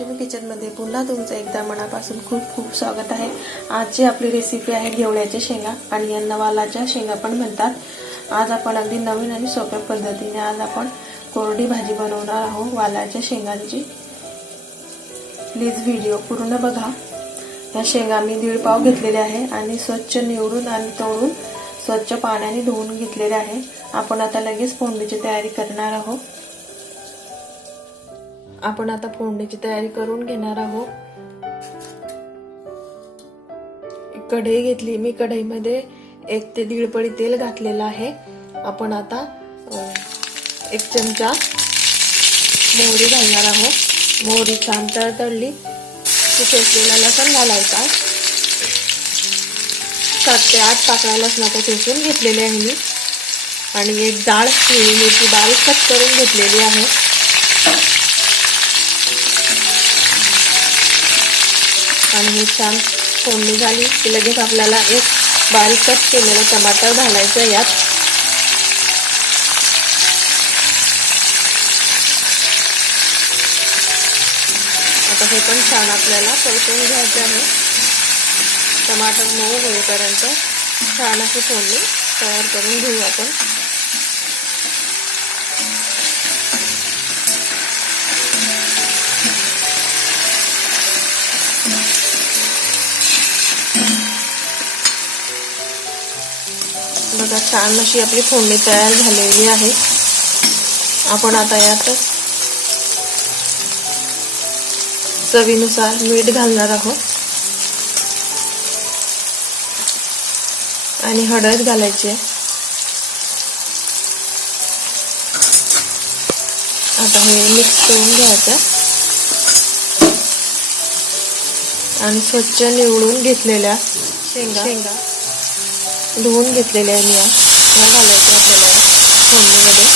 लक्ष्मी किचनमध्ये पुन्हा तुमचं एकदा मनापासून खूप खूप स्वागत आहे. आजची आपली रेसिपी आहे घेवड्याच्या शेंगा आणि यांना वालाच्या शेंगा पण म्हणतात. आज आपण अगदी नवीन आणि सोप्या पद्धतीने आज आपण कोरडी भाजी बनवणार आहोत वालाच्या शेंगांची. प्लीज व्हिडिओ पूर्ण बघा. या शेंगा मी दीड पाव घेतलेले आहे आणि स्वच्छ निवडून आणि तोडून स्वच्छ पाण्याने धुवून घेतलेले आहे. आपण आता लगेच फोंडीची तयारी करणार आहोत. आपण आता फोडणीची तयारी करून घेणार आहोत. कढई घेतली. मी कढईमध्ये एक ते दीड पडी तेल घातलेलं आहे. आपण आता एक चमचा मोहरी घालणार आहोत. मोहरी छान तळतळली. की फेसलेला लसण घालायचा. सात ते आठ पाकळ्या लसणाचा ठेचून घेतलेले आहे मी. आणि एक डाळ हिरवी मिरची बारीक कट करून घेतलेली आहे. आणि हे छान फोडणी झाली की लगेच आपल्याला एक बारीक कट केलेलं टमाटर घालायचं यात. आता हे पण छान आपल्याला परतून घ्यायचं आहे. टमाटर मऊ होईपर्यंत छान अशी फोडणी तयार करून घेऊ आपण. बघा छान अशी आपली फोडणी तयार झालेली आहे. आपण आता यात चवीनुसार मीठ घालणार आहोत. आणि हळद घालायची आता हे मिक्स करून घ्यायचं आणि स्वच्छ निवडून घेतलेल्या शेंगा. शेंगा. धुवून घेतलेले आहे मी ह्या ह्या घालायचं घालायच्या आपल्याला फोडणीमध्ये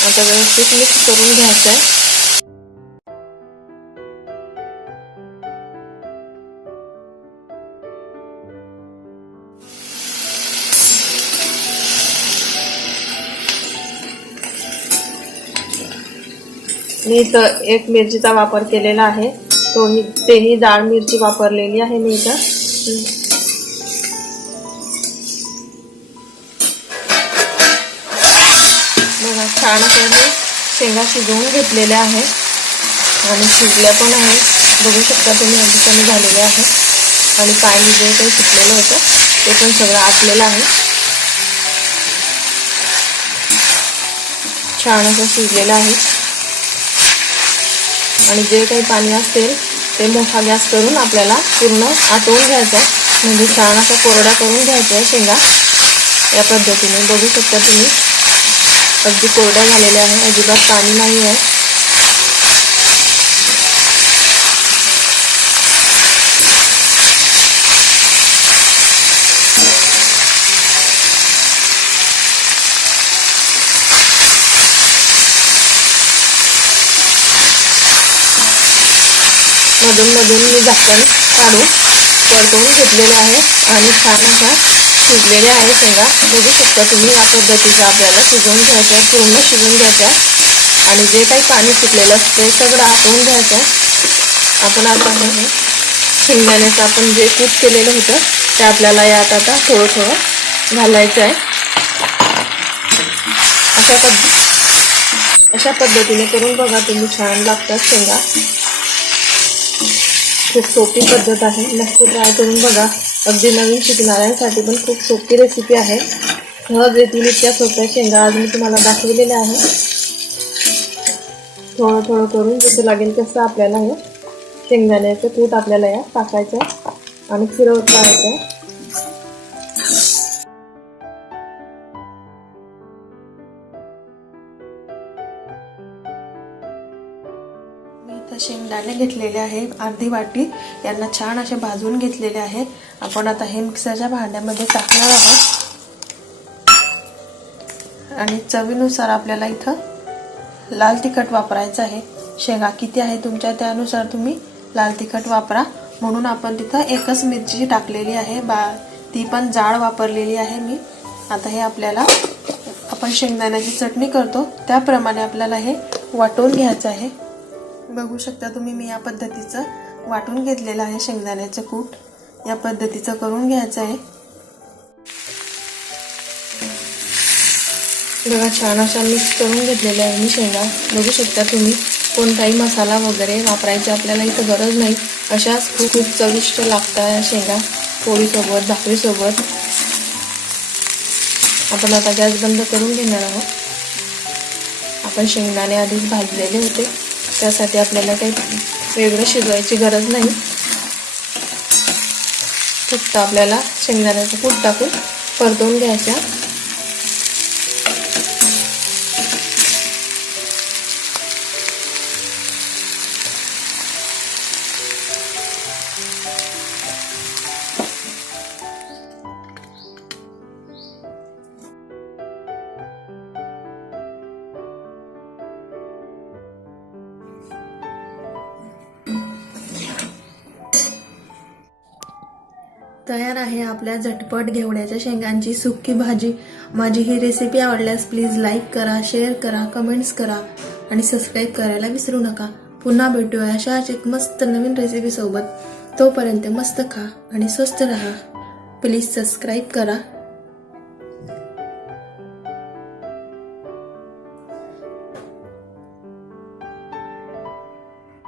आता व्यवस्थित मिक्स करून घ्यायचं आहे. मी इथं एक मिरचीचा वापर केलेला आहे. तोही तेही डाळ मिरची वापरलेली आहे मी इथं. बघा छान असं मी शेंगा शिजवून घेतलेल्या आहे आणि शिजल्या पण आहे बघू शकता तुम्ही अगदी कमी झालेले आहे आणि पाणी जे काही सुटलेलं होतं ते पण सगळं आटलेलं आहे. छान असं शिजलेलं आहे. आणि जे काही पाणी असेल ते मोठा गॅस करून आपल्याला पूर्ण आटवून घ्यायचं आहे म्हणजे छान असा कोरडा करून घ्यायचा आहे शेंगा. या पद्धतीने. बघू शकता तुम्ही. अगदी कोरड्या झालेल्या आहे अजिबात पाणी नाही आहे मधून मधून मी झाकण काढून परतवून घेतलेलं आहे आणि छान अशा शिजलेल्या आहे शेंगा बघू शकता तुम्ही या पद्धतीचं आपल्याला शिजवून घ्यायचं आहे पूर्ण शिजवून घ्यायचं. आहे आणि जे काही पाणी सुटलेलं असतं ते सगळं आटवून घ्यायचं. आहे आपण आता हे शेंगदाण्याचं आपण जे कूट केलेलं होतं ते आपल्याला यात आता थोडं थोडं घालायचं आहे. अशा पद्ध अशा पद्धतीने करून बघा तुम्ही छान लागतात शेंगा. खूप सोपी पद्धत आहे. नक्की ट्राय करून बघा. अगदी नवीन शिकणाऱ्यांसाठी पण खूप सोपी रेसिपी आहे. सहज येतील इतक्या सोप्या शेंगा आज मी तुम्हाला दाखवलेल्या आहे थोडं थोडं करून जसं लागेल तसं आपल्याला हे शेंगदाण्याचं कूट आपल्याला या टाकायचं आणि फिरवत राहायचं शेंगदाणे घेतलेले आहे. अर्धी वाटी यांना छान असे भाजून घेतलेले आहे आपण आता हे मिक्सरच्या भांड्यामध्ये टाकणार आहोत. आणि चवीनुसार आपल्याला इथं लाल तिखट वापरायचं आहे. शेंगा किती आहे तुमच्या त्यानुसार तुम्ही लाल तिखट वापरा. म्हणून आपण तिथं एकच मिरची टाकलेली आहे. बा ती पण जाड वापरलेली आहे मी. आता हे आपल्याला आपण शेंगदाण्याची चटणी करतो. त्याप्रमाणे आपल्याला हे वाटून घ्यायचं आहे. बघू शकता तुम्ही मी या पद्धतीचं वाटून घेतलेलं आहे शेंगदाण्याचं कूट. या पद्धतीचं करून घ्यायचं आहे. बघा छान अशा मिक्स करून घेतलेल्या आहे मी शेंगा. बघू शकता तुम्ही कोणताही मसाला वगैरे वापरायची आपल्याला इथं गरज नाही. अशाच खूप खूप चविष्ट लागतात या शेंगा. पोळीसोबत भाकरीसोबत. आपण आता गॅस बंद करून घेणार आहोत. आपण शेंगदाणे आधीच भाजलेले होते. त्यासाठी आपल्याला काही वेगळं शिजवायची गरज नाही. फक्त आपल्याला शेंगदाण्याचं कूट टाकून परतवून घ्यायच्या तयार आहे आपल्या झटपट घेवड्याच्या शेंगांची सुक्की भाजी. माझी ही रेसिपी आवडल्यास प्लीज लाईक करा शेअर करा कमेंट्स करा आणि सबस्क्राईब करायला विसरू नका. पुन्हा भेटूया अशाच एक मस्त नवीन रेसिपीसोबत तोपर्यंत मस्त खा आणि स्वस्त राहा. प्लीज सबस्क्राईब करा.